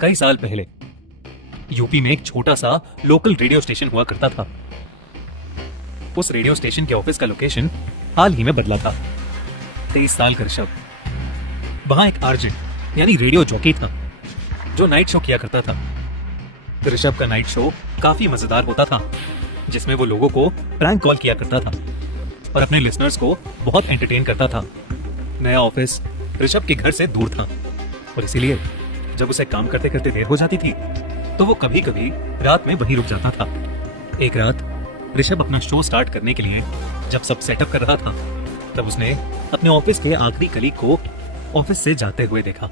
कई साल पहले यूपी में एक छोटा सा लोकल रेडियो स्टेशन हुआ करता था। उस रेडियो स्टेशन के ऑफिस का लोकेशन हाल ही में बदला था। 23 साल का ऋषभ वहां एक आरजे यानी रेडियो जॉकी था जो नाइट शो किया करता था। ऋषभ का नाइट शो काफी मजेदार होता था, जिसमें वो लोगों को प्रैंक कॉल किया करता था और अपने लिसनर्स को बहुत एंटरटेन करता था। नया ऑफिस ऋषभ के घर से दूर था और इसीलिए जब उसे काम करते करते देर हो जाती थी तो वो कभी कभी रात में वहीं रुक जाता था। एक रात ऋषभ अपना शो स्टार्ट करने के लिए जब सब सेटअप कर रहा था तब उसने अपने ऑफिस के आखिरी कलीग को ऑफिस से जाते हुए देखा।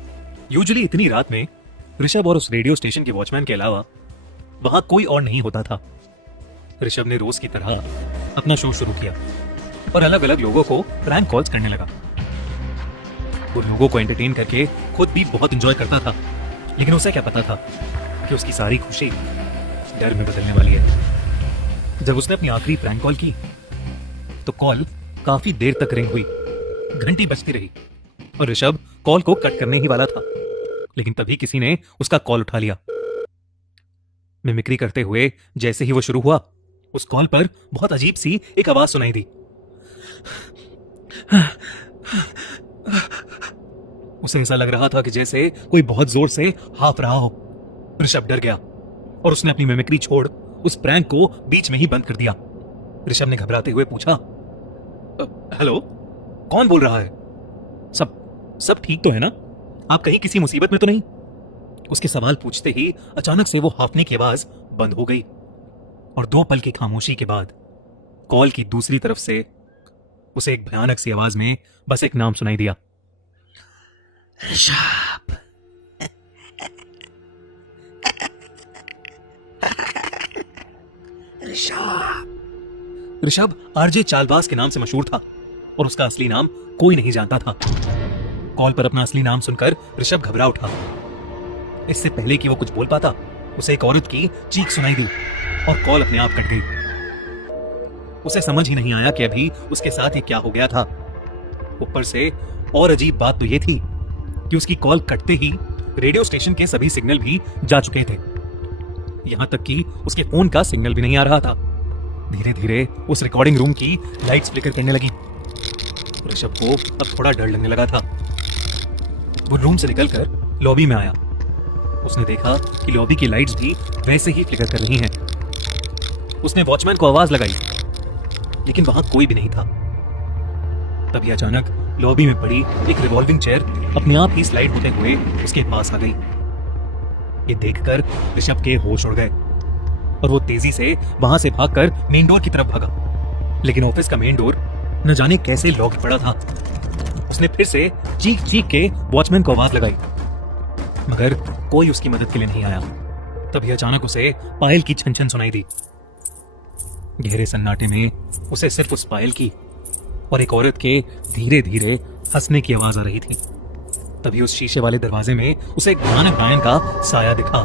यूजुअली इतनी रात में ऋषभ और उस रेडियो स्टेशन के वॉचमैन के अलावा वहां कोई और नहीं होता था। ऋषभ ने रोज की तरह अपना शो शुरू किया और अलग अलग लोगों को प्रैंक कॉल्स करने लगा। वो लोगों को एंटरटेन करके खुद भी बहुत एंजॉय करता था, लेकिन उसे क्या पता था कि उसकी सारी खुशी डर में बदलने वाली है। जब उसने अपनी आखिरी प्रैंक कॉल की तो कॉल काफी देर तक रिंग हुई, घंटी बजती रही और ऋषभ कॉल को कट करने ही वाला था, लेकिन तभी किसी ने उसका कॉल उठा लिया। मिमिक्री करते हुए जैसे ही वो शुरू हुआ, उस कॉल पर बहुत अजीब सी एक आवाज सुनाई दी। उसे ऐसा लग रहा था कि जैसे कोई बहुत जोर से हाँफ रहा हो। ऋषभ डर गया और उसने अपनी मिमिक्री छोड़ उस प्रैंक को बीच में ही बंद कर दिया। ऋषभ ने घबराते हुए पूछा, हेलो, कौन बोल रहा है? सब ठीक तो है ना? आप कहीं किसी मुसीबत में तो नहीं? उसके सवाल पूछते ही अचानक से वो हाफने की आवाज बंद हो गई और 2 पल की खामोशी के बाद कॉल की दूसरी तरफ से उसे एक भयानक सी आवाज में बस एक नाम सुनाई दिया, ऋषभ। ऋषभ आरजे चालबाज के नाम से मशहूर था और उसका असली नाम कोई नहीं जानता था। कॉल पर अपना असली नाम सुनकर ऋषभ घबरा उठा। इससे पहले कि वो कुछ बोल पाता, उसे एक औरत की चीख सुनाई दी और कॉल अपने आप कट गई। उसे समझ ही नहीं आया कि अभी उसके साथ ये क्या हो गया था। ऊपर से और अजीब बात तो ये थी कि उसकी कॉल कटते ही रेडियो स्टेशन के सभी सिग्नल भी जा चुके थे। यहां तक कि उसके फोन का सिग्नल भी नहीं आ रहा था। धीरे धीरे उस रिकॉर्डिंग रूम की लाइट्स फ्लिकर करने लगी। ऋषभ को अब थोड़ा डर लगने लगा था। वो रूम से निकलकर लॉबी में आया। उसने देखा कि लॉबी की लाइट्स भी वैसे ही फ्लिकर कर रही हैं। उसने वॉचमैन को आवाज लगाई, लेकिन वहां कोई भी नहीं था। तभी अचानक लॉबी में पड़ी एक रिवॉल्विंग चेयर अपने आप ही स्लाइड होते हुए उसके पास आ गई। ये देखकर ऋषभ के होश उड़ गए और वो तेजी से वहां से भागकर मेन डोर की तरफ भागा, लेकिन ऑफिस का मेन डोर न जाने कैसे लॉक पड़ा था। उसने फिर से चीख चीख के वॉचमैन को आवाज लगाई, मगर कोई उसकी मदद के लिए नहीं आया। तभी अचानक उसे पायल की छन छन सुनाई दी। गहरे सन्नाटे में उसे सिर्फ उस पायल की और एक औरत के धीरे धीरे हंसने की आवाज आ रही थी। तभी उस शीशे वाले दरवाजे में उसे एक भयानक गायन का साया दिखा।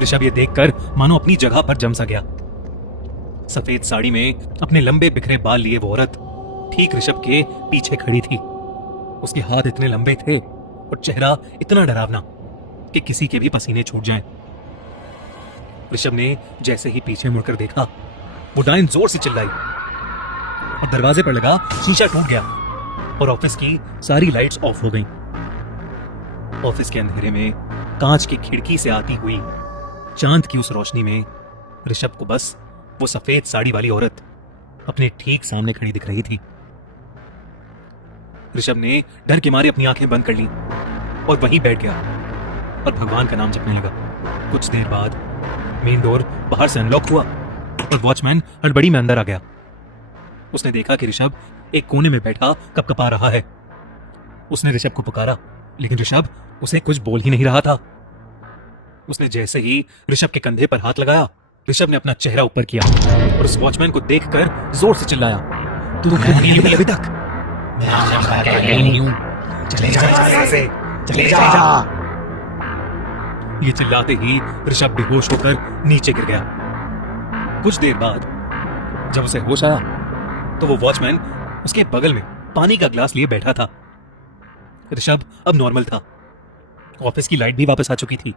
ऋषभ ये देखकर मानो अपनी जगह पर जम सा गया। सफेद साड़ी में अपने लंबे बिखरे बाल लिए वो औरत ठीक ऋषभ के पीछे खड़ी थी। उसके हाथ इतने लंबे थे और चेहरा इतना डरावना कि किसी के भी पसीने छूट जाएं। ऋषभ ने जैसे ही पीछे मुड़कर देखा, वो डायन जोर से चिल्लाई और दरवाजे पर लगा शीशा टूट गया और ऑफिस की सारी लाइट्स ऑफ हो गईं। ऑफिस के अंधेरे में कांच की खिड़की से आती हुई चांद की उस रोशनी में ऋषभ को बस वो सफेद साड़ी वाली औरत अपने ठीक सामने खड़ी दिख रही थी। ऋषभ ने डर के मारे अपनी आंखें बंद कर ली और वहीं बैठ गया और भगवान का नाम जपने लगा। कुछ देर बाद मेन डोर बाहर से अनलॉक हुआ और वॉचमैन हड़बड़ी में अंदर आ गया। उसने देखा कि ऋषभ एक कोने में बैठा कपकपा रहा है। उसने ऋषभ को पुकारा, लेकिन ऋषभ उसे कुछ बोल ही नहीं रहा था। उसने जैसे ही ऋषभ के कंधे पर हाथ लगाया, ऋषभ ने अपना चेहरा ऊपर किया और उस वॉचमैन को देखकर जोर से चिल्लाया, तू अभी तक? चले जा। ये चिल्लाते ही ऋषभ बेहोश होकर नीचे गिर गया। कुछ देर बाद जब उसे होश आया तो वो वॉचमैन उसके बगल में पानी का ग्लास लिए बैठा था। ऋषभ अब नॉर्मल था। ऑफिस की लाइट भी वापस आ चुकी थी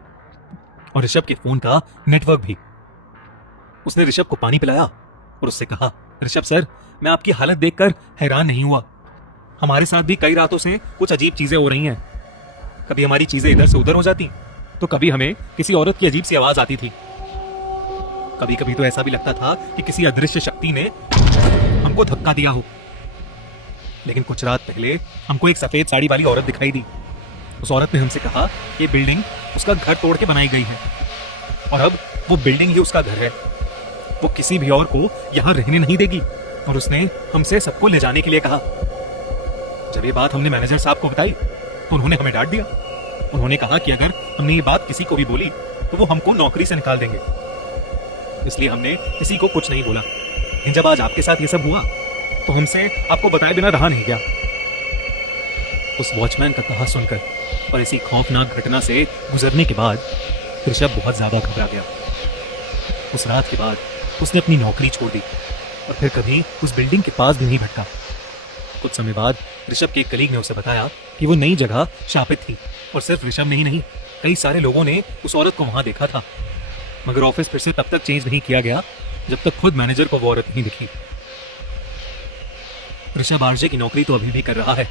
और ऋषभ के फोन का नेटवर्क भी। उसने ऋषभ को पानी पिलाया और उससे कहा, ऋषभ सर, मैं आपकी हालत देखकर हैरान नहीं हुआ। हमारे साथ भी कई रातों से कुछ अजीब चीजें हो रही हैं। कभी हमारी चीजें इधर से उधर हो जाती, तो कभी हमें किसी औरत की अजीब सी आवाज आती थी। कभी कभी तो ऐसा भी लगता था कि किसी अदृश्य शक्ति ने हमको धक्का दिया हो। लेकिन कुछ रात पहले हमको एक सफेद साड़ी वाली औरत दिखाई दी। उस औरत ने हमसे कहा, ये बिल्डिंग उसका घर तोड़ के बनाई गई है और अब वो बिल्डिंग ही उसका घर है। वो किसी भी और को यहाँ रहने नहीं देगी और उसने हमसे सबको ले जाने के लिए कहा। जब ये बात हमने मैनेजर साहब को बताई तो उन्होंने हमें डांट दिया। उन्होंने कहा कि अगर हमने ये बात किसी को भी बोली तो वो हमको नौकरी से निकाल देंगे। इसलिए हमने किसी को कुछ नहीं बोला। लेकिन जब आज आपके साथ ये सब हुआ तो हमसे आपको बताए बिना रहा नहीं गया। उस वॉचमैन का कहा सुनकर और इसी खौफनाक घटना से गुजरने के बाद ऋषभ बहुत ज्यादा घबरा गया। उस रात के बाद उसने अपनी नौकरी छोड़ दी और फिर कभी उस बिल्डिंग के पास भी नहीं भटका। कुछ समय बाद ऋषभ के एक कलीग ने उसे बताया कि वो नई जगह शापित थी और सिर्फ ऋषभ ने ही नहीं, कई सारे लोगों ने उस औरत को वहां देखा था। मगर ऑफिस फिर से तब तक चेंज नहीं किया गया जब तक खुद मैनेजर को वो औरत नहीं दिखी। ऋषभ आरजे की नौकरी तो अभी भी कर रहा है,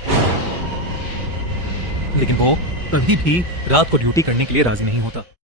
लेकिन वो कभी भी रात को ड्यूटी करने के लिए राजी नहीं होता।